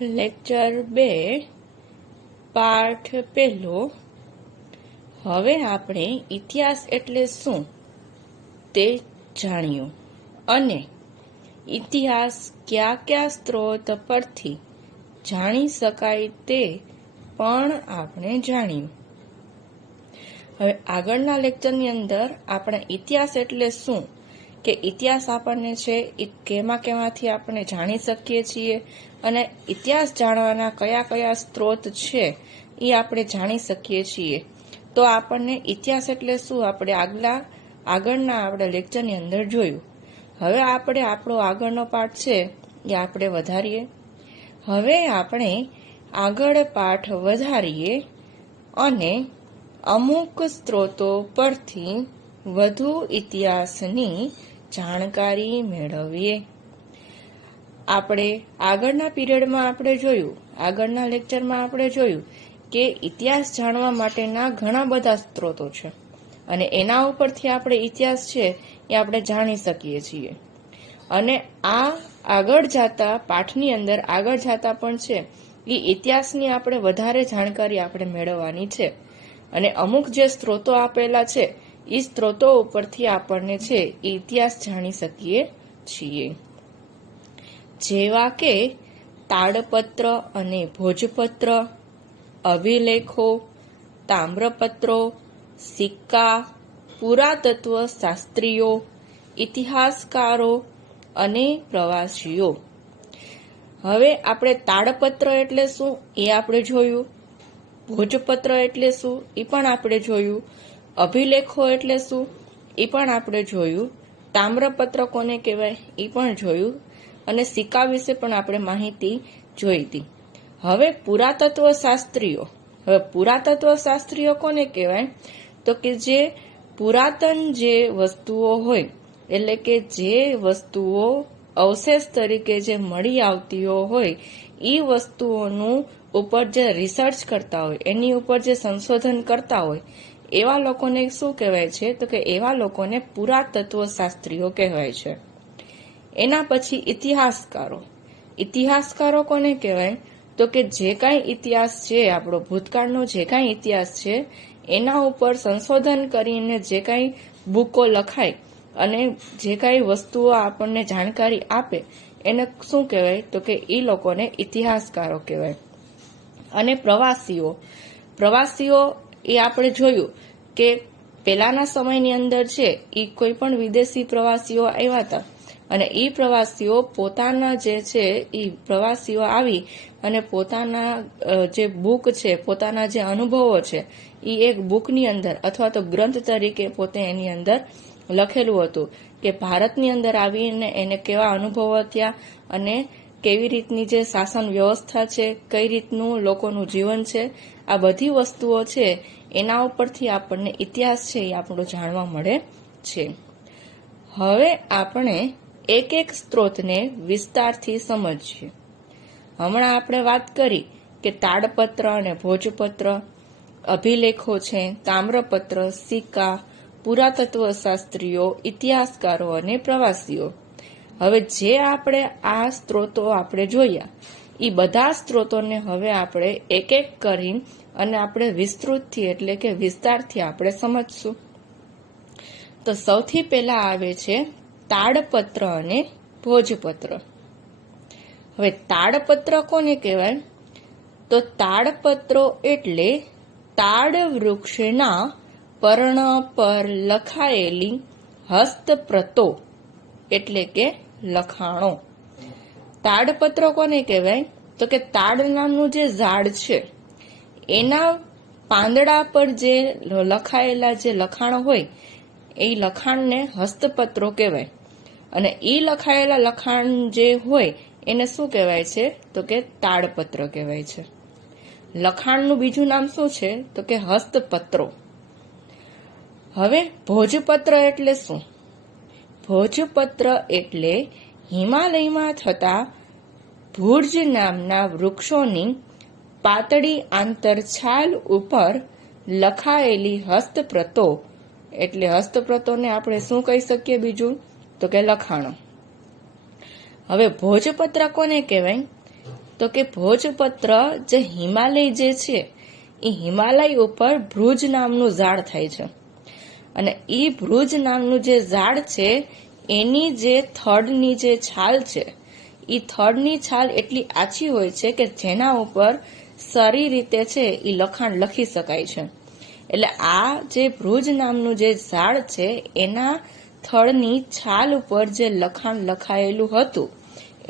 Lecture 2 પાઠ પહેલો। હવે આપણે ઇતિહાસ એટલે શું તે જાણ્યું અને ઇતિહાસ કયા કયા સ્ત્રોત પરથી જાણી શકાય તે પણ આપણે જાણ્યું। હવે આગળના લેક્ચરની અંદર આપણે ઇતિહાસ એટલે શું કે ઇતિહાસ આપણને છે એ કેમાંથી આપણે જાણી શકીએ છીએ અને ઇતિહાસ જાણવાના કયા કયા સ્ત્રોત છે એ આપણે જાણી શકીએ છીએ। તો આપણને ઇતિહાસ એટલે શું આપણે આગળના આપણે લેક્ચરની અંદર જોયું। હવે આપણે આપણો આગળનો પાઠ છે એ આપણે વધારીએ। હવે આપણે આગળ પાઠ વધારીએ અને અમુક સ્ત્રોતો પરથી વધુ ઇતિહાસની જાણકારી મેળવીએ। આપણે આગળના પીરિયડમાં આપણે જોયું, આગળના લેક્ચરમાં આપણે જોયું કે ઇતિહાસ જાણવા માટેના ઘણા બધા સ્ત્રોતો છે અને એના ઉપરથી આપણે ઇતિહાસ છે એ આપણે જાણી શકીએ છીએ અને આ આગળ જતા પાઠની અંદર આગળ જતા પણ છે એ ઇતિહાસની આપણે વધારે જાણકારી આપણે મેળવવાની છે અને અમુક જે સ્ત્રોતો આપેલા છે એ સ્ત્રોતો ઉપરથી આપણને છે એ ઇતિહાસ જાણી શકીએ છીએ, જેવા કે તાડપત્ર અને ભોજપત્ર, અભિલેખો, તામ્રપત્રો, સિક્કા, પુરાતત્વ શાસ્ત્રીઓ, ઇતિહાસકારો અને પ્રવાસીઓ। હવે આપણે તાડપત્ર એટલે શું એ આપણે જોયું, ભોજપત્ર એટલે શું એ પણ આપણે જોયું, અભિલેખો એટલે શું એ પણ આપણે જોયું, તામ્રપત્ર કોને કહેવાય એ પણ જોયું અને સિક્કા વિશે પણ આપણે માહિતી જોઈ હતી। હવે પુરાતત્વ શાસ્ત્રીઓ, હવે પુરાતત્વ શાસ્ત્રીઓ કોને કહેવાય તો કે જે પુરાતન જે વસ્તુઓ હોય એટલે કે જે વસ્તુઓ અવશેષ તરીકે જે મળી આવતી હોય એ વસ્તુઓનું ઉપર જે રિસર્ચ કરતા હોય, એની ઉપર જે સંશોધન કરતા હોય એવા લોકોને શું કહેવાય છે તો કે એવા લોકોને પુરાતત્વ શાસ્ત્રીઓ કહેવાય છે। એના પછી ઇતિહાસકારો, ઇતિહાસકારો કોને કહેવાય તો કે જે કાંઈ ઇતિહાસ છે આપણો ભૂતકાળનો જે કાંઈ ઇતિહાસ છે એના ઉપર સંશોધન કરીને જે કાંઈ બુકો લખાય અને જે કાંઈ વસ્તુઓ આપણને જાણકારી આપે એને શું કહેવાય તો કે એ લોકોને ઇતિહાસકારો કહેવાય। અને પ્રવાસીઓ, પ્રવાસીઓ એ આપણે જોયું કે પહેલાના સમયની અંદર છે એ કોઈ પણ વિદેશી પ્રવાસીઓ આવ્યા હતા અને એ પ્રવાસીઓ પોતાના જે છે એ પ્રવાસીઓ આવી અને પોતાના જે બુક છે, પોતાના જે અનુભવો છે એ એક બુકની અંદર અથવા તો ગ્રંથ તરીકે પોતે એની અંદર લખેલું હતું કે ભારતની અંદર આવીને એને કેવા અનુભવો થયા અને કેવી રીતની જે શાસન વ્યવસ્થા છે, કઈ રીતનું લોકોનું જીવન છે, આ બધી વસ્તુઓ છે એના ઉપરથી આપણને ઇતિહાસ છે એ આપણો જાણવા મળે છે। હવે આપણે એક એક સ્ત્રોતને વિસ્તારથી સમજીએ। હમણાં આપણે વાત કરી કે તાડપત્ર અને ભોજપત્ર, અભિલેખો છે, તામ્રપત્ર, સિક્કા, પુરાતત્વ શાસ્ત્રીઓ, ઇતિહાસકારો અને પ્રવાસીઓ। હવે જે આપણે આ સ્ત્રોતો આપણે જોયા એ બધા સ્ત્રોતોને હવે આપણે એક એક કરી અને આપણે વિસ્તૃતથી એટલે કે વિસ્તારથી આપણે સમજશું। તો સૌથી પહેલા આવે છે તાડપત્ર અને ભોજપત્ર। હવે તાડપત્ર કોને કહેવાય તો તાડપત્રો એટલે તાડ વૃક્ષના પર્ણ પર લખાયેલી હસ્તપ્રતો એટલે કે લખાણો। તાડપત્રો કોને કહેવાય તો કે તાડ નામનું જે ઝાડ છે એના પાંદડા પર જે લખાયેલા જે લખાણો હોય એ લખાણને હસ્તપત્રો કહેવાય અને એ લખાયેલા લખાણ જે હોય એને શું કહેવાય છે તો કે તાડપત્ર કહેવાય છે। લખાણનું બીજું નામ શું છે તો કે હસ્તપત્રો। હવે ભોજપત્ર એટલે શું? ભોજપત્ર એટલે હિમાલયમાં થતા ભુર્જ નામના વૃક્ષોની પાતળી આંતરછાલ ઉપર લખાયેલી હસ્તપ્રતો એટલે હસ્તપ્રતોને આપણે શું કહી શકીએ બીજું તો કે લખાણો। હવે ભોજપત્ર કોને કહેવાય તો કે ભોજપત્ર જે હિમાલય જે છે એ હિમાલય ઉપર ભૃજ નામનું ઝાડ થાય છે અને એ ભૃજ નામનું જે ઝાડ છે એની જે થડની જે છાલ છે એ થડની છાલ એટલી આછી હોય છે કે જેના ઉપર સારી રીતે છે એ લખાણ લખી શકાય છે. એટલે આ જે ભૃજ નામનું જે ઝાડ છે એના થડની છાલ ઉપર જે લખાણ લખાયેલું હતું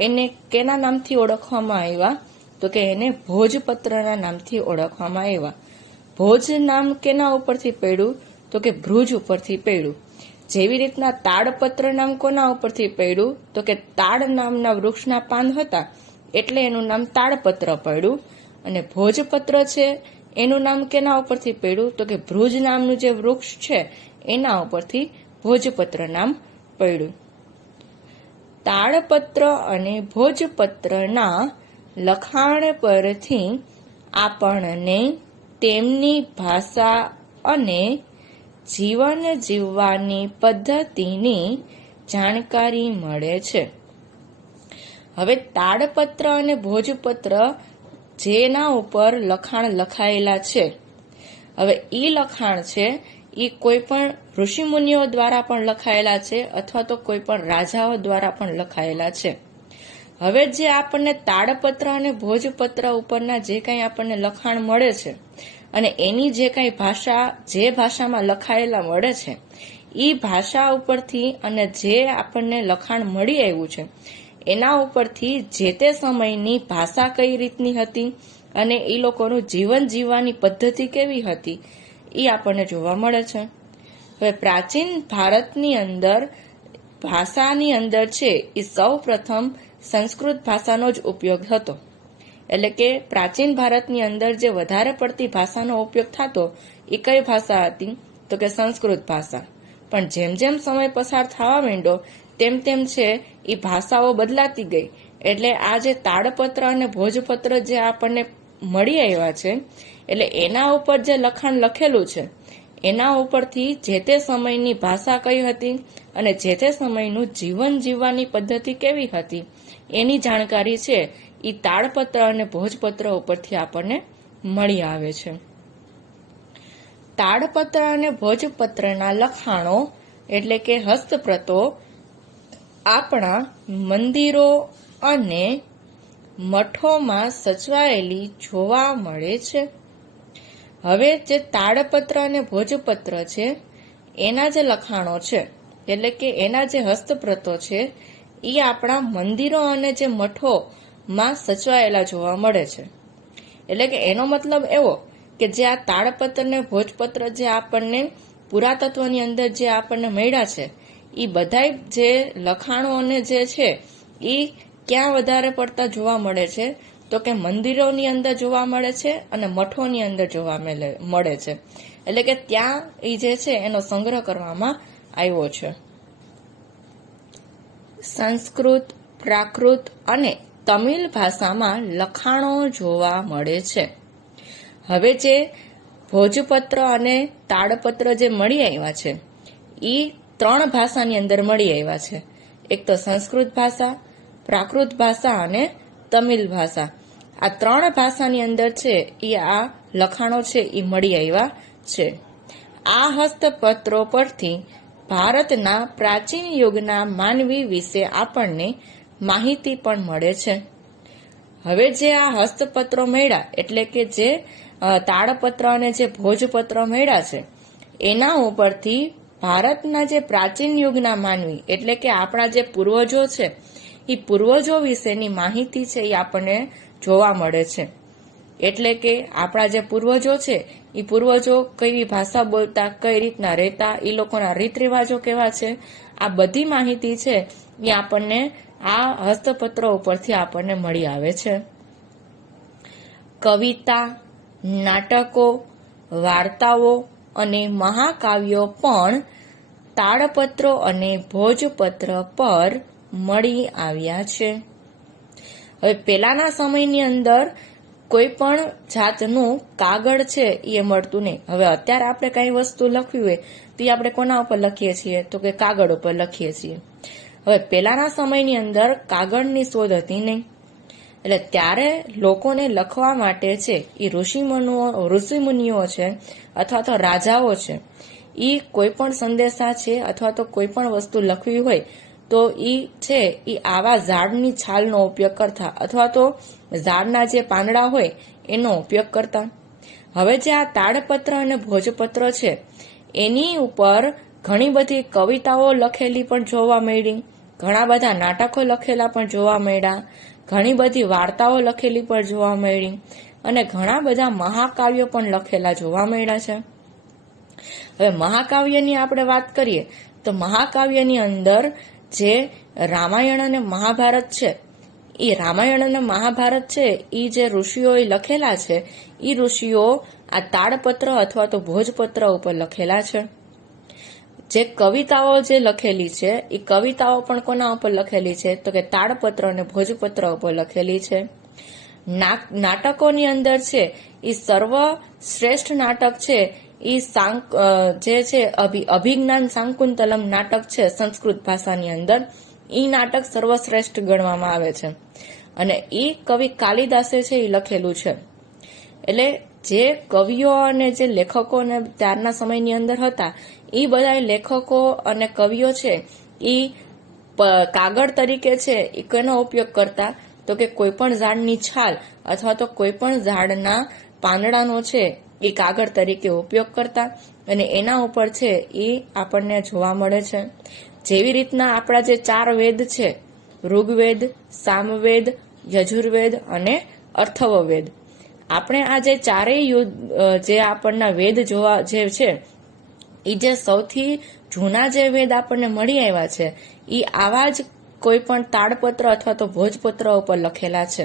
એને કેના નામથી ઓળખવામાં આવ્યા? તો કે એને ભોજપત્રના નામથી ઓળખવામાં આવ્યા. ભોજ નામ કેના ઉપરથી પડ્યું? તો કે ભૃજ ઉપરથી પડ્યું. જેવી રીતના તાડપત્ર નામ કોના ઉપરથી પડ્યું? તો કે તાડ નામના વૃક્ષના પાન હતા એટલે એનું નામ તાડપત્ર પડ્યું. અને ભોજપત્ર છે એનું નામ કેના ઉપરથી પડ્યું? તો કે ભૃજ નામનું જે વૃક્ષ છે એના ઉપરથી ભોજપત્ર નામ પડ્યું. તાડપત્ર અને ભોજપત્રના લખાણ પરથી આપણને તેમની ભાષા અને જીવન જીવવાની પદ્ધતિની જાણકારી મળે છે. હવે તાડપત્ર અને ભોજપત્ર જેના ઉપર લખાણ લખાયેલા છે, હવે ઈ લખાણ છે એ કોઈ પણ ઋષિમુનિઓ દ્વારા પણ લખાયેલા છે અથવા તો કોઈ પણ રાજાઓ દ્વારા પણ લખાયેલા છે. હવે જે આપણને તાડપત્ર અને ભોજપત્ર ઉપરના જે કંઈ આપણને લખાણ મળે છે અને એની જે કંઈ ભાષા જે ભાષામાં લખાયેલા મળે છે એ ભાષા ઉપરથી અને જે આપણને લખાણ મળી આવ્યું છે એના ઉપરથી જે તે સમયની ભાષા કઈ રીતની હતી અને એ લોકોનું જીવન જીવવાની પદ્ધતિ કેવી હતી એ આપણને જોવા મળે છે. હવે પ્રાચીન ભારતની અંદર ભાષાની અંદર છે એ સૌ પ્રથમ સંસ્કૃત ભાષાનો જ ઉપયોગ હતો. એટલે કે પ્રાચીન ભારતની અંદર જે વધારે પડતી ભાષાનો ઉપયોગ થતો એ કઈ ભાષા હતી? તો કે સંસ્કૃત ભાષા. પણ જેમ જેમ સમય પસાર થવા માંડ્યો તેમ તેમ છે એ ભાષાઓ બદલાતી ગઈ. એટલે આ જે તાડપત્ર અને ભોજપત્ર જે આપણને મળી આવ્યા છે એટલે એના ઉપર જે લખાણ લખેલું છે એના ઉપરથી જે તે સમયની ભાષા કઈ હતી અને જે તે સમયનું જીવન જીવવાની પદ્ધતિ કેવી હતી એની જાણકારી છે એ તાડપત્ર અને ભોજપત્ર ઉપરથી આપણને મળી આવે છે. તાડપત્ર અને ભોજપત્રના લખાણો એટલે કે હસ્તપ્રતો આપણા મંદિરો અને મઠોમાં સચવાયેલી જોવા મળે છે. હવે જે તાડપત્ર અને ભોજપત્ર છે એના જે લખાણો છે એટલે કે એના જે હસ્તપ્રતો છે એ આપણા મંદિરો અને જે મઠોમાં સચવાયેલા જોવા મળે છે. એટલે કે એનો મતલબ એવો કે જે આ તાડપત્ર ને ભોજપત્ર જે આપણને પુરાતત્વની અંદર જે આપણને મળ્યા છે એ બધા જે લખાણો અને જે છે એ ક્યાં વધારે પડતા જોવા મળે છે? તો કે મંદિરોની અંદર જોવા મળે છે અને મઠોની અંદર જોવા મળે છે. એટલે કે ત્યાં એ જે છે એનો સંગ્રહ કરવામાં આવ્યો છે. સંસ્કૃત, પ્રાકૃત અને તમિલ ભાષામાં લખાણો જોવા મળે છે. હવે જે ભોજપત્ર અને તાડપત્ર જે મળી આવ્યા છે એ 3 ભાષાની અંદર મળી આવ્યા છે. એક તો સંસ્કૃત ભાષા, પ્રાકૃત ભાષા અને તમિલ ભાષા. આ 3 ભાષાની અંદર છે એ આ લખાણો છે એ મળી આવ્યા છે. આ હસ્તપત્રો પરથી ભારતના પ્રાચીન યુગના માનવી વિશે આપણને માહિતી પણ મળે છે. હવે જે આ હસ્તપત્રો મળ્યા એટલે કે જે તાડપત્ર અને જે ભોજપત્ર મળ્યા છે એના ઉપરથી ભારતના જે પ્રાચીન યુગના માનવી એટલે કે આપણા જે પૂર્વજો છે એ પૂર્વજો વિશેની માહિતી છે એ આપણને જોવા મળે છે. એટલે કે આપણા જે પૂર્વજો છે એ પૂર્વજો કઈ ભાષા બોલતા, કઈ રીતના રહેતા, એ લોકોના રીત રિવાજો કેવા છે, આ બધી માહિતી છે એ આપણને આ હસ્તપત્રો ઉપરથી આપણને મળી આવે છે. કવિતા, નાટકો, વાર્તાઓ અને મહાકાવ્યો પણ તાડપત્રો અને ભોજપત્ર પર મળી આવ્યા છે. હવે પહેલાના સમયની અંદર કોઈ પણ જાતનું કાગળ છે એ મળતું નહીં. હવે અત્યારે આપણે કઈ વસ્તુ લખવી હોય તો આપણે કોના ઉપર લખીએ છીએ? તો કે કાગળ ઉપર લખીએ છીએ. હવે પહેલાના સમયની અંદર કાગળની શોધ હતી નહીં. એટલે ત્યારે લોકોને લખવા માટે છે એ ઋષિમુનિઓ છે અથવા તો રાજાઓ છે, એ કોઈ પણ સંદેશા છે અથવા તો કોઈ પણ વસ્તુ લખવી હોય તો ઈ છે એ આવા ઝાડની છાલનો ઉપયોગ કરતા અથવા તો ઝાડના જે પાંદડા હોય એનો ઉપયોગ કરતા. હવે જે આ તાડપત્ર અને ભોજપત્ર છે એની ઉપર ઘણી બધી કવિતાઓ લખેલી પણ જોવા મળી, ઘણા બધા નાટકો લખેલા પણ જોવા મળ્યા, ઘણી બધી વાર્તાઓ લખેલી પણ જોવા મળી અને ઘણા બધા મહાકાવ્યો પણ લખેલા જોવા મળ્યા છે. હવે મહાકાવ્યની આપણે વાત કરીએ તો મહાકાવ્યની અંદર જે રામાયણ અને મહાભારત છે, એ રામાયણ અને મહાભારત છે એ જે ઋષિઓએ લખેલા છે એ ઋષિઓ આ તાડપત્ર અથવા તો ભોજપત્ર ઉપર લખેલા છે. જે કવિતાઓ જે લખેલી છે એ કવિતાઓ પણ કોના ઉપર લખેલી છે તો કે તાડપત્ર અને ભોજપત્ર ઉપર લખેલી છે. નાટકોની અંદર છે એ સર્વશ્રેષ્ઠ નાટક છે એ જે છે અભિજ્ઞાન શાકુંતલમ નાટક છે સંસ્કૃત ભાષાની અંદર, એ નાટક સર્વશ્રેષ્ઠ ગણવામાં આવે છે અને એ કવિ કાલિદાસે છે એ લખેલું છે. એટલે જે કવિઓ અને જે લેખકો ને ત્યારના સમયની અંદર હતા એ બધા લેખકો અને કવિઓ છે એ કાગળ તરીકે છે એ કેનો ઉપયોગ કરતા તો કે કોઈ પણ ઝાડની છાલ અથવા તો કોઈ પણ ઝાડના પાંદડાનો છે એ કાગળ તરીકે ઉપયોગ કરતા અને એના ઉપર છે એ આપણને જોવા મળે છે. જેવી રીતના આપણા જે 4 વેદ છે, ઋગ્વેદ, સામવેદ, યજુર્વેદ અને અથર્વવેદ, આપણે આ જે ચારેય જે આપણના વેદ જોવા જે છે એ જે સૌથી જૂના જે વેદ આપણને મળી આવ્યા છે એ આવા જ કોઈ પણ તાડપત્ર અથવા તો ભોજપત્ર ઉપર લખેલા છે.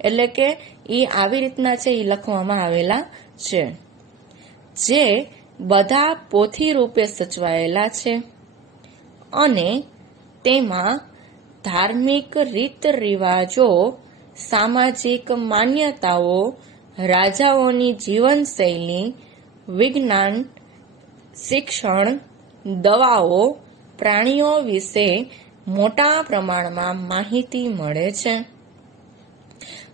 એટલે કે એ આવી રીતના છે એ લખવામાં આવેલા છે, જે બધા પોથી રૂપે સચવાયેલા છે અને તેમાં ધાર્મિક રીત રિવાજો, સામાજિક માન્યતાઓ, રાજાઓની જીવનશૈલી, વિજ્ઞાન, શિક્ષણ, દવાઓ, પ્રાણીઓ વિશે મોટા પ્રમાણમાં માહિતી મળે છે.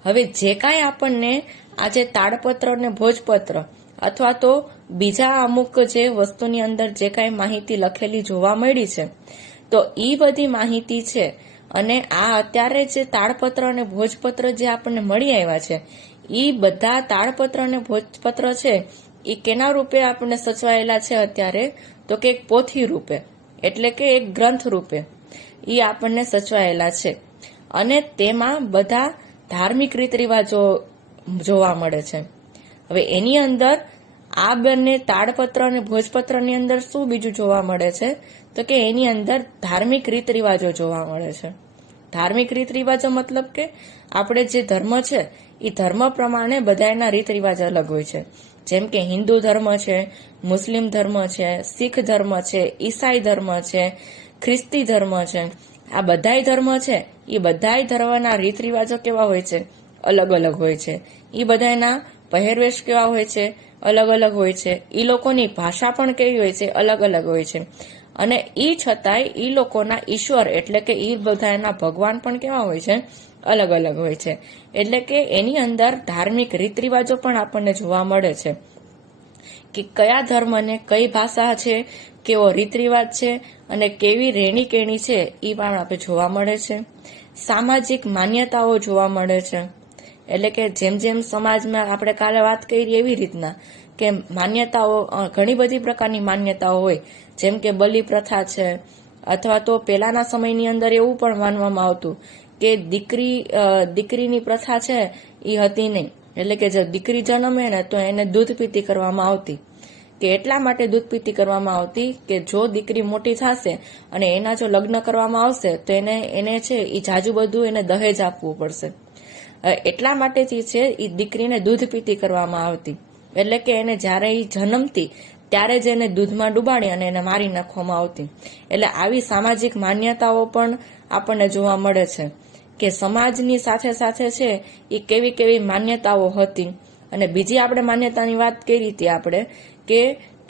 હવે જે કાંઈ આપણને આજે તાડપત્ર અને ભોજપત્ર અથવા તો બીજા અમુક જે વસ્તુની અંદર જે કાંઈ માહિતી લખેલી જોવા મળી છે તો એ બધી માહિતી છે અને આ અત્યારે જે તાડપત્ર અને ભોજપત્ર જે આપણને મળી આવ્યા છે એ બધા તાડપત્ર અને ભોજપત્ર છે એ કેના રૂપે આપણને સચવાયેલા છે અત્યારે તો કે એક પોથી રૂપે, એટલે કે એક ગ્રંથ રૂપે એ આપણને સચવાયેલા છે અને તેમાં બધા ધાર્મિક રીત રિવાજો જોવા મળે છે. હવે એની અંદર આ બંને તાડપત્ર અને ભોજપત્રની અંદર શું બીજું જોવા મળે છે તો કે એની અંદર ધાર્મિક રીત રિવાજો જોવા મળે છે. ધાર્મિક રીત રિવાજો મતલબ કે આપણે જે ધર્મ છે એ ધર્મ પ્રમાણે બધાના રીત રિવાજ અલગ હોય છે. જેમ કે હિન્દુ ધર્મ છે, મુસ્લિમ ધર્મ છે, શીખ ધર્મ છે, ઈસાઈ ધર્મ છે, ખ્રિસ્તી ધર્મ છે, આ બધાય ધર્મ છે એ બધાય ધર્મના રીત રિવાજો કેવા હોય છે? અલગ અલગ હોય છે. એ બધાના પહેરવેશ કેવા હોય છે? અલગ અલગ હોય છે. એ લોકોની ભાષા પણ કેવી હોય છે? અલગ અલગ હોય છે. અને એ છતાંય એ લોકોના ઈશ્વર એટલે કે એ બધાના ભગવાન પણ કેવા હોય છે? અલગ અલગ હોય છે. એટલે કે એની અંદર ધાર્મિક રીત રિવાજો પણ આપણને જોવા મળે છે કે કયા ધર્મને કઈ ભાષા છે, કેવો રીત રિવાજ છે અને કેવી રહેણી કેણી છે એ પણ આપણે જોવા મળે છે. સામાજિક માન્યતાઓ જોવા મળે છે. એટલે કે જેમ જેમ સમાજમાં આપણે કાલે વાત કરી એવી રીતના કે માન્યતાઓ ઘણી બધી પ્રકારની માન્યતાઓ હોય, જેમ કે બલિ પ્રથા છે અથવા તો પહેલાના સમયની અંદર એવું પણ માનવામાં આવતું કે દીકરીની પ્રથા છે એ હતી નહીં. એટલે કે જો દીકરી જન્મે ને તો એને દૂધ પીતી કરવામાં આવતી, કે એટલા માટે દૂધ પીતી કરવામાં આવતી કે જો દીકરી મોટી થશે અને એના જો લગ્ન કરવામાં આવશે તો એને છે એ જાજુ બધું એને દહેજ આપવું પડશે. એટલા માટે છે એ દીકરીને દૂધ પીતી કરવામાં આવતી. એટલે કે એને જ્યારે એ જન્મતી ત્યારે જ એને દૂધમાં ડુબાડી અને એને મારી નાખવામાં આવતી. એટલે આવી સામાજિક માન્યતાઓ પણ આપણને જોવા મળે છે કે સમાજની સાથે સાથે છે એ કેવી કેવી માન્યતાઓ હતી. અને બીજી આપણે માન્યતાની વાત કરી હતી આપણે કે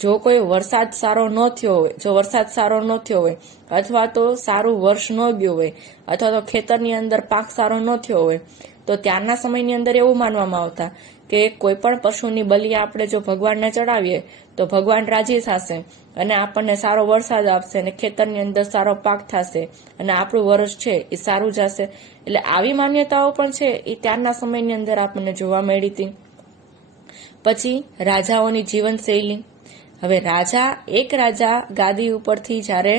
જો કોઈ વરસાદ સારો ન થયો હોય, જો વરસાદ સારો ન થયો હોય અથવા તો સારું વર્ષ ન ગયું હોય અથવા તો ખેતરની અંદર પાક સારો ન થયો હોય તો ત્યારના સમયની અંદર એવું માનવામાં આવતા કે કોઈ પણ પશુની બલિ આપણે જો ભગવાનને ચડાવીએ તો ભગવાન રાજી થશે અને આપણને સારો વરસાદ આપશે અને ખેતરની અંદર સારો પાક થશે અને આપણું વર્ષ છે એ સારું જશે. એટલે આવી માન્યતાઓ પણ છે એ ત્યારના સમયની અંદર આપણને જોવા મળી હતી. પછી રાજાઓની જીવનશૈલી. હવે એક રાજા ગાદી ઉપરથી જ્યારે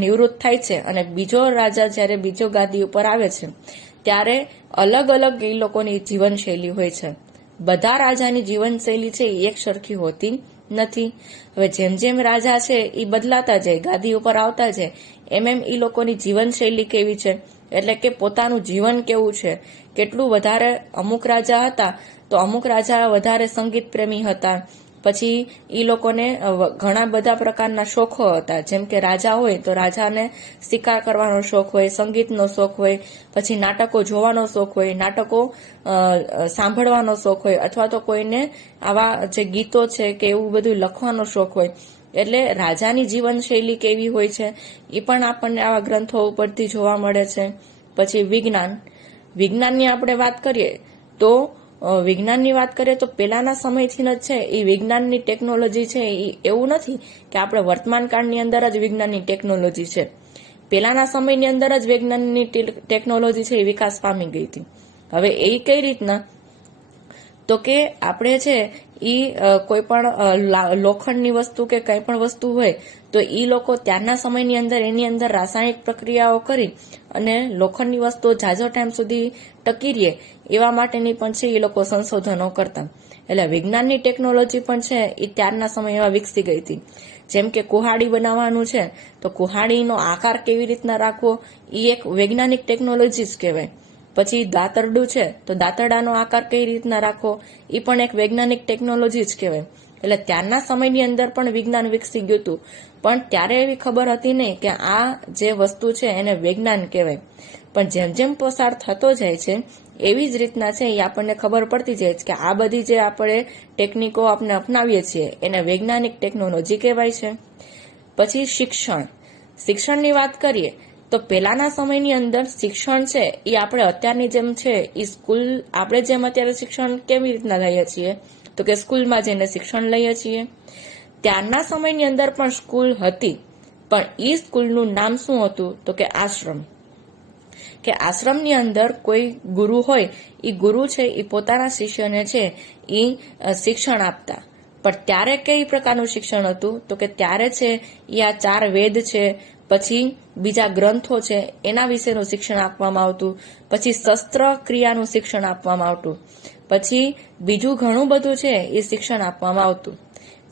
નિવૃત્ત થાય છે અને બીજો રાજા જ્યારે બીજો ગાદી ઉપર આવે છે ત્યારે અલગ અલગ એ લોકોની જીવનશૈલી હોય છે. બધા રાજાની જીવનશૈલી છે એ એક સરખી હોતી નથી. હવે જેમ જેમ રાજા છે એ બદલાતા જાય, ગાદી ઉપર આવતા જાય, એમ એ લોકોની જીવનશૈલી કેવી છે, એટલે કે પોતાનું જીવન કેવું છે, કેટલું વધારે. અમુક રાજા હતા તો અમુક રાજા વધારે સંગીત પ્રેમી હતા. પછી એ લોકોને ઘણા બધા પ્રકારના શોખો હતા. જેમ કે રાજા હોય તો રાજાને શિકાર કરવાનો શોખ હોય, સંગીતનો શોખ હોય, પછી નાટકો જોવાનો શોખ હોય, નાટકો સાંભળવાનો શોખ હોય, અથવા તો કોઈને આવા જે ગીતો છે કે એવું બધું લખવાનો શોખ હોય. એટલે રાજાની જીવનશૈલી કેવી હોય છે એ પણ આપણને આવા ગ્રંથો ઉપરથી જોવા મળે છે. પછી વિજ્ઞાનની આપણે વાત કરીએ તો પેલાના સમયથી જ છે એ વિજ્ઞાનની ટેકનોલોજી છે એ એવું નથી કે આપણે વર્તમાન કાળની અંદર જ વિજ્ઞાનની ટેકનોલોજી છે. પેલાના સમયની અંદર જ વિજ્ઞાનની ટેકનોલોજી છે એ વિકાસ પામી ગઈ હતી. હવે એ કઈ રીતના, તો કે આપણે છે એ કોઈ પણ લોખંડની વસ્તુ કે કઈ પણ વસ્તુ હોય તો એ લોકો ત્યારના સમયની અંદર એની અંદર રાસાયણિક પ્રક્રિયાઓ કરી અને લોખંડની વસ્તુઓ ઝાઝો ટાઈમ સુધી ટકી રહે એવા માટેની પણ છે એ લોકો સંશોધનો કરતા. એટલે વિજ્ઞાનની ટેકનોલોજી પણ છે એ ત્યારના સમયમાં વિકસી ગઈ હતી. જેમ કે કુહાડી બનાવવાનું છે તો કુહાડીનો આકાર કેવી રીતના રાખવો એ એક વૈજ્ઞાનિક ટેકનોલોજી જ કહેવાય. પછી દાંતરડું છે તો દાંતરડાનો આકાર કઈ રીતના રાખવો એ પણ એક વૈજ્ઞાનિક ટેકનોલોજી જ કહેવાય. એટલે ત્યારના સમયની અંદર પણ વિજ્ઞાન વિકસી ગયું હતું, પણ ત્યારે એવી ખબર હતી નહીં કે આ જે વસ્તુ છે એને વિજ્ઞાન કહેવાય. પણ જેમ જેમ પસાર થતો જાય છે એવી જ રીતના છે એ આપણને ખબર પડતી જાય છે કે આ બધી જે આપણે ટેકનિકો આપણે અપનાવીએ છીએ એને વૈજ્ઞાનિક ટેકનોલોજી કહેવાય છે. પછી શિક્ષણની વાત કરીએ તો પહેલાના સમયની અંદર શિક્ષણ છે એ આપણે અત્યારની જેમ છે એ સ્કૂલ, આપણે જેમ અત્યારે શિક્ષણ કેવી રીતના લઈએ છીએ તો કે સ્કૂલમાં જઈને શિક્ષણ લઈએ છીએ. ત્યારના સમયની અંદર પણ સ્કૂલ હતી, પણ એ સ્કૂલનું નામ શું હતું તો કે આશ્રમ. કે આશ્રમની અંદર કોઈ ગુરુ હોય, એ ગુરુ છે એ પોતાના શિષ્યને છે એ શિક્ષણ આપતા. પણ ત્યારે કઈ પ્રકારનું શિક્ષણ હતું તો કે ત્યારે છે એ આ 4 વેદ છે, પછી બીજા ગ્રંથો છે એના વિશેનું શિક્ષણ આપવામાં આવતું. પછી શસ્ત્ર ક્રિયાનું શિક્ષણ આપવામાં આવતું. પછી બીજું ઘણું બધું છે એ શિક્ષણ આપવામાં આવતું.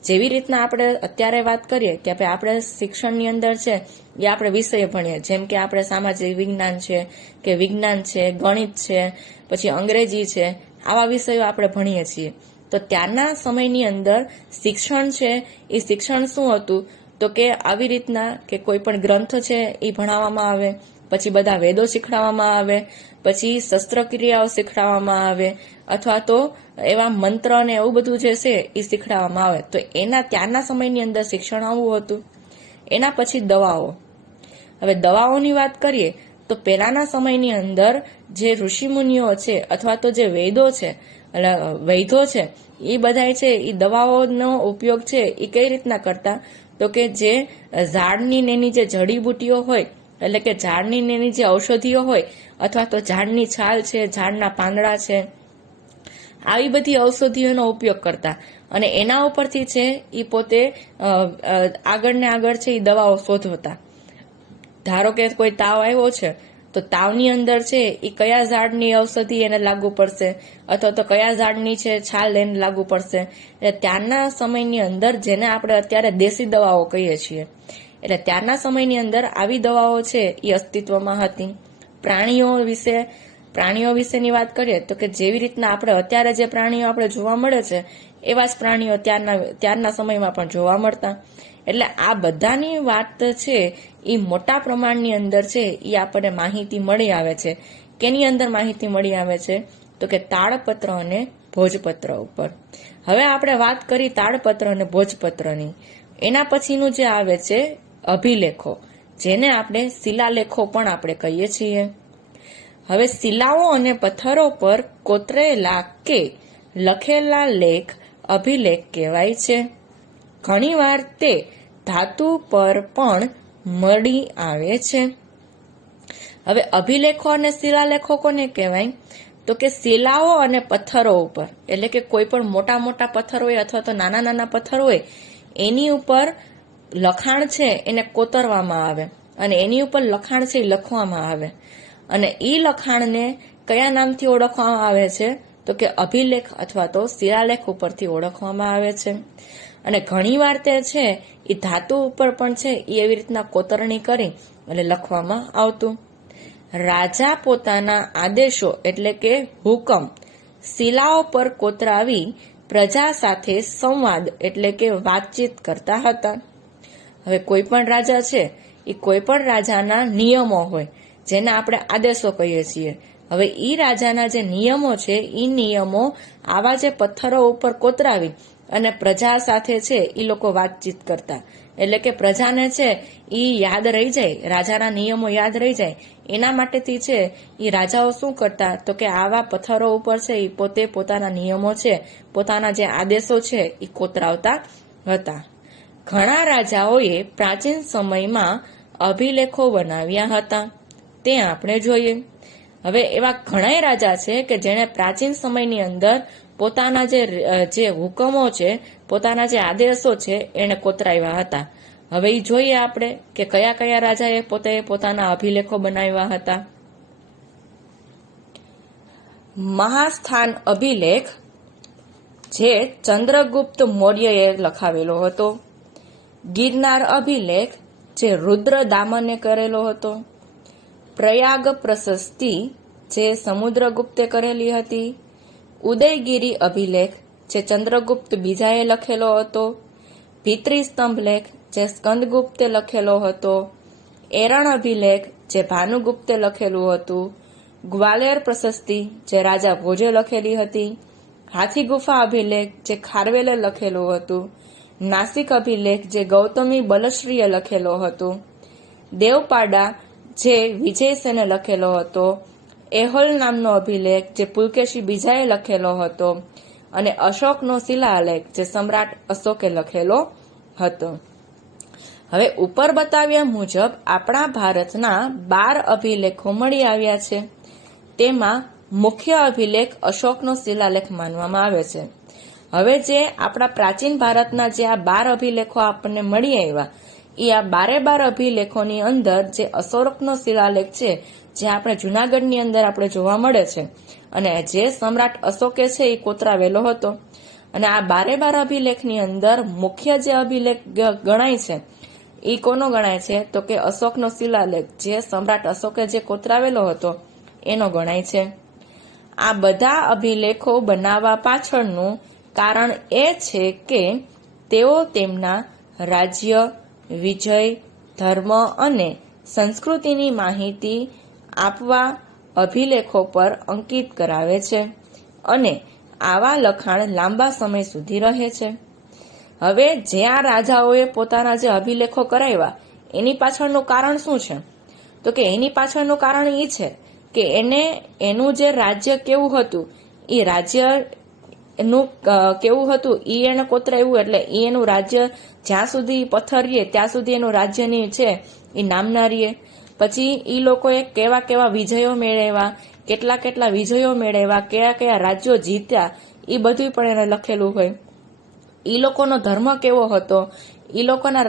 જેવી રીતના આપણે અત્યારે વાત કરીએ કે આપણે શિક્ષણની અંદર છે એ આપણે વિષય ભણીએ, જેમ કે આપણે સામાજિક વિજ્ઞાન છે કે વિજ્ઞાન છે, ગણિત છે, પછી અંગ્રેજી છે, આવા વિષયો આપણે ભણીએ છીએ. તો ત્યારના સમયની અંદર શિક્ષણ છે એ શિક્ષણ શું હતું તો કે આવી રીતના કે કોઈ પણ ગ્રંથ છે એ ભણાવવામાં આવે, પછી બધા વેદો શીખડાવવામાં આવે, પછી શસ્ત્રક્રિયાઓ શીખડાવવામાં આવે, અથવા તો એવા મંત્ર ને એવું બધું જે છે એ શીખડાવવામાં આવે. તો ત્યારના સમયની અંદર શિક્ષણ આવું હતું. એના પછી દવાઓ. હવે દવાઓની વાત કરીએ તો પહેલાના સમયની અંદર જે ઋષિમુનિઓ છે અથવા તો જે વૈદો છે એ બધા છે એ દવાઓનો ઉપયોગ છે એ કઈ રીતના કરતા તો કે જે ઝાડની એની જે જડીબુટીઓ હોય, એટલે કે ઝાડની એની જે ઔષધિઓ હોય, અથવા તો ઝાડની છાલ છે, ઝાડના પાંદડા છે, આવી બધી ઔષધિઓનો ઉપયોગ કરતા. અને એના ઉપરથી છે એ પોતે આગળ ને આગળ છે એ દવાઓ શોધતા. ધારો કે કોઈ તાવ આવ્યો છે તો તાવની અંદર છે એ કયા ઝાડની ઔષધિ એને લાગુ પડશે, અથવા તો કયા ઝાડની છે છાલ એને લાગુ પડશે. એટલે ત્યારના સમયની અંદર જેને આપણે અત્યારે દેશી દવાઓ કહીએ છીએ, એટલે ત્યારના સમયની અંદર આવી દવાઓ છે એ અસ્તિત્વમાં હતી. પ્રાણીઓ વિશેની વાત કરીએ તો કે જેવી રીતના આપણે અત્યારે જે પ્રાણીઓ આપણે જોવા મળે છે એવા જ પ્રાણીઓ ત્યારના સમયમાં પણ જોવા મળતા. એટલે આ બધાની વાત છે એ મોટા પ્રમાણની અંદર છે એ આપણને માહિતી મળી આવે છે. કેની અંદર માહિતી મળી આવે છે તો કે તાડપત્ર અને ભોજપત્ર ઉપર. હવે આપણે વાત કરી તાડપત્ર અને ભોજપત્રની. એના પછીનું જે આવે છે અભિલેખો, જેને આપણે શિલાલેખો પણ આપણે કહીએ છીએ. હવે શિલાઓ અને પથ્થરો પર કોતરેલા કે લખેલા લેખ અભિલેખ કહેવાય છે. ઘણીવાર તે ધાતુ પર પણ મળી આવે છે. હવે અભિલેખો અને શિલાલેખો કોને કહેવાય? તો કે શિલાઓ અને પથ્થરો ઉપર, એટલે કે કોઈ પણ મોટા મોટા પથ્થર હોય અથવા તો નાના નાના પથ્થર હોય એની ઉપર લખાણ છે એને કોતરવામાં આવે અને એની ઉપર લખાણ છે એ લખવામાં આવે અને એ લખાણને કયા નામથી ઓળખવામાં આવે છે? તો કે અભિલેખ અથવા તો શિલાલેખ ઉપરથી ઓળખવામાં આવે છે. અને ઘણીવાર તે છે એ ધાતુ ઉપર પણ છે એ એવી રીતના કોતરણી કરી અને લખવામાં આવતું. રાજા પોતાના આદેશો એટલે કે હુકમ શિલાઓ પર કોતરાવી પ્રજા સાથે સંવાદ એટલે કે વાતચીત કરતા હતા. હવે કોઈ પણ રાજા છે એ કોઈ પણ રાજાના નિયમો હોય જેને આપણે આદેશો કહીએ છીએ. હવે ઈ રાજાના જે નિયમો છે એ નિયમો આવા જે પથ્થરો ઉપર કોતરાવી અને પ્રજા સાથે છે એ લોકો વાતચીત કરતા. એટલે કે પ્રજાને છે એ યાદ રહી જાય, રાજાના નિયમો યાદ રહી જાય એના માટેથી છે એ રાજાઓ શું કરતા? તો કે આવા પથ્થરો ઉપર છે એ પોતે પોતાના નિયમો છે, પોતાના જે આદેશો છે એ કોતરાવતા હતા. ઘણા રાજાઓએ પ્રાચીન સમયમાં અભિલેખો બનાવ્યા હતા, તે આપણે જોઈએ. હવે એવા ઘણા રાજા છે કે જેણે પ્રાચીન સમયની અંદર પોતાના જે હુકમો છે, પોતાના જે આદેશો છે એને કોતરાવ્યા હતા. હવે એ જોઈએ આપણે કે કયા કયા રાજાએ પોતે પોતાના અભિલેખો બનાવ્યા હતા. મહાસ્થાન અભિલેખ જે ચંદ્રગુપ્ત મૌર્યએ લખાવેલો હતો. ગિરનાર અભિલેખ જે રુદ્રદામને કરેલો હતો. પ્રયાગ પ્રશસ્તિ જે સમુદ્રગુપ્તે કરેલી હતી. ઉદયગીરી અભિલેખ જે ચંદ્રગુપ્ત બીજાએ લખેલો હતો. ભિત્રી સ્તંભ લેખ જે સ્કંદગુપ્તે લખેલો હતો. એરણ અભિલેખ જે ભાનુગુપ્તે લખેલું હતું. ગ્વાલિયર પ્રશસ્તિ જે રાજા ભોજે લખેલી હતી. હાથી ગુફા અભિલેખ જે ખારવેલે લખેલું હતું. નાસિક અભિલેખ જે ગૌતમી બલશ્રીએ લખેલો હતો. દેવપાડા જે વિજયસેને લખેલો હતો. એહોલ નામનો અભિલેખ જે પુલકેશી બીજાએ લખેલો હતો. અને અશોકનો શિલાલેખ જે સમ્રાટ અશોકે લખેલો હતો. હવે ઉપર બતાવ્યા મુજબ આપણા ભારતના 12 અભિલેખો મળી આવ્યા છે. તેમાં મુખ્ય અભિલેખ અશોકનો શિલાલેખ માનવામાં આવે છે. હવે જે આપણા પ્રાચીન ભારતના જે આ 12 અભિલેખો આપણને મળી આવ્યા એ આ 12 અભિલેખોની અંદર જે અશોકનો શિલાલેખ છે જે આપણે જુનાગઢની અંદર આપણે જોવા મળે છે અને જે સમ્રાટ અશોકે છે એ કોતરાવેલો હતો. અને આ 12 અભિલેખની અંદર મુખ્ય જે અભિલેખ ગણાય છે એ કોનો ગણાય છે? તો કે અશોકનો શિલાલેખ જે સમ્રાટ અશોકે જે કોતરાવેલો હતો એનો ગણાય છે. આ બધા અભિલેખો બનાવવા પાછળનું કારણ એ છે કે તેઓ તેમના રાજ્ય, વિજય, ધર્મ અને સંસ્કૃતિની માહિતી આપવા અભિલેખો પર અંકિત કરાવે છે અને આવા લખાણ લાંબા સમય સુધી રહે છે. હવે જ્યાં રાજાઓએ પોતાના જે અભિલેખો કરાવ્યા એની પાછળનું કારણ શું છે? તો કે એની પાછળનું કારણ એ છે કે એનું જે રાજ્ય કેવું હતું એ રાજ્ય એનું કેવું હતું એ એને કોતરાવ્યું એટલે એનું રાજ્ય જ્યાં સુધી પથ્થર રહીએ ત્યાં સુધી એનું રાજ્યની છે એ નામના રહીએ. પછી એ લોકોએ કેવા કેવા વિજયો મેળવ્યા, કેટલા કેટલા વિજયો મેળવ્યા, કયા કયા રાજ્યો જીત્યા એ બધું પણ એને લખેલું હોય. એ લોકોનો ધર્મ કેવો હતો, એ લોકોના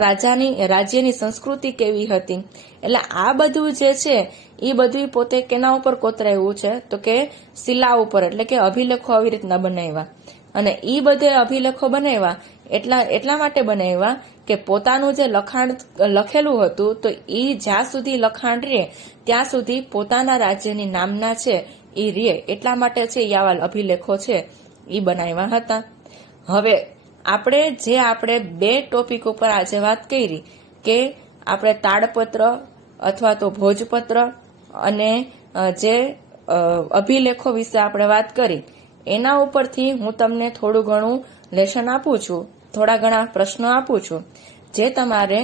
રાજ્યની સંસ્કૃતિ કેવી હતી. એટલે આ બધું જે છે એ બધું પોતે કેના ઉપર કોતરાયું છે? તો કે શિલા ઉપર, એટલે કે અભિલેખો આવી રીતના બનાવ્યા. અને એ બધે અભિલેખો બનાવ્યા એટલા માટે બનાવ્યા કે પોતાનું જે લખાણ લખેલું હતું તો એ જ્યાં સુધી લખાણ રહે ત્યાં સુધી પોતાના રાજ્યની નામના છે એ રહે, એટલા માટે છે એ આવા અભિલેખો છે એ બનાવ્યા હતા. હવે આપણે 2 ટોપિક ઉપર આજે વાત કરી કે આપણે તાડપત્ર અથવા તો ભોજપત્ર અને જે અભિલેખો વિશે આપણે વાત કરી એના ઉપરથી હું તમને થોડું ઘણું લેસન આપું છું, થોડા ઘણા પ્રશ્નો આપું છું, જે તમારે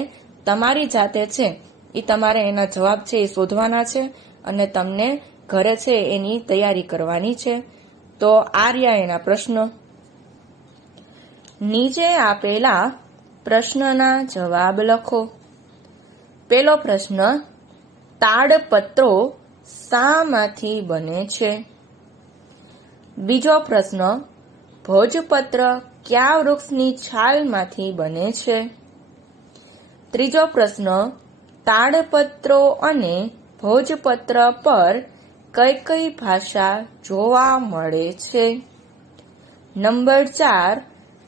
તમારી જાતે છે એ તમારે એના જવાબ છે એ શોધવાના છે અને તમને ઘરે છે એની તૈયારી કરવાની છે. તો આ રહ્યા એના પ્રશ્ન. નીચે આપેલા પ્રશ્નના જવાબ લખો. પહેલો પ્રશ્ન, તાડપત્રો શામાંથી બને છે? બીજો પ્રશ્ન, ભોજપત્ર કયા વૃક્ષની છાલમાંથી બને છે? ત્રીજો પ્રશ્ન, તાડપત્રો અને ભોજપત્ર પર કઈ કઈ ભાષા જોવા મળે છે? નંબર 4,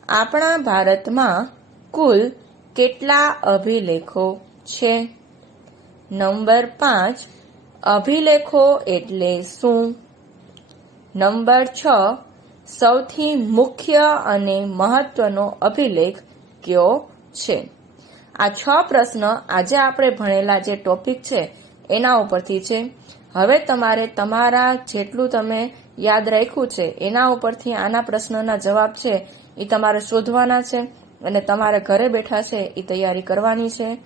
આપણા ભારતમાં કુલ કેટલા અભિલેખો છે? નંબર 5, અભિલેખો એટલે શું? નંબર 6, સૌથી મુખ્ય અને મહત્વનો અભિલેખ કયો છે? આ 6 પ્રશ્ન આજે આપણે ભણેલા જે ટોપિક છે એના ઉપરથી છે. હવે તમારે તમારા જેટલું તમે યાદ રાખ્યું છે એના ઉપરથી આના પ્રશ્નના જવાબ છે એ તમારે શોધવાના છે અને તમારે ઘરે બેઠા છે એ તૈયારી કરવાની છે.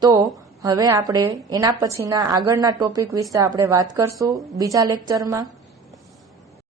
તો હવે આપણે એના પછીના આગળના ટોપિક વિશે આપણે વાત કરશું બીજા લેક્ચરમાં.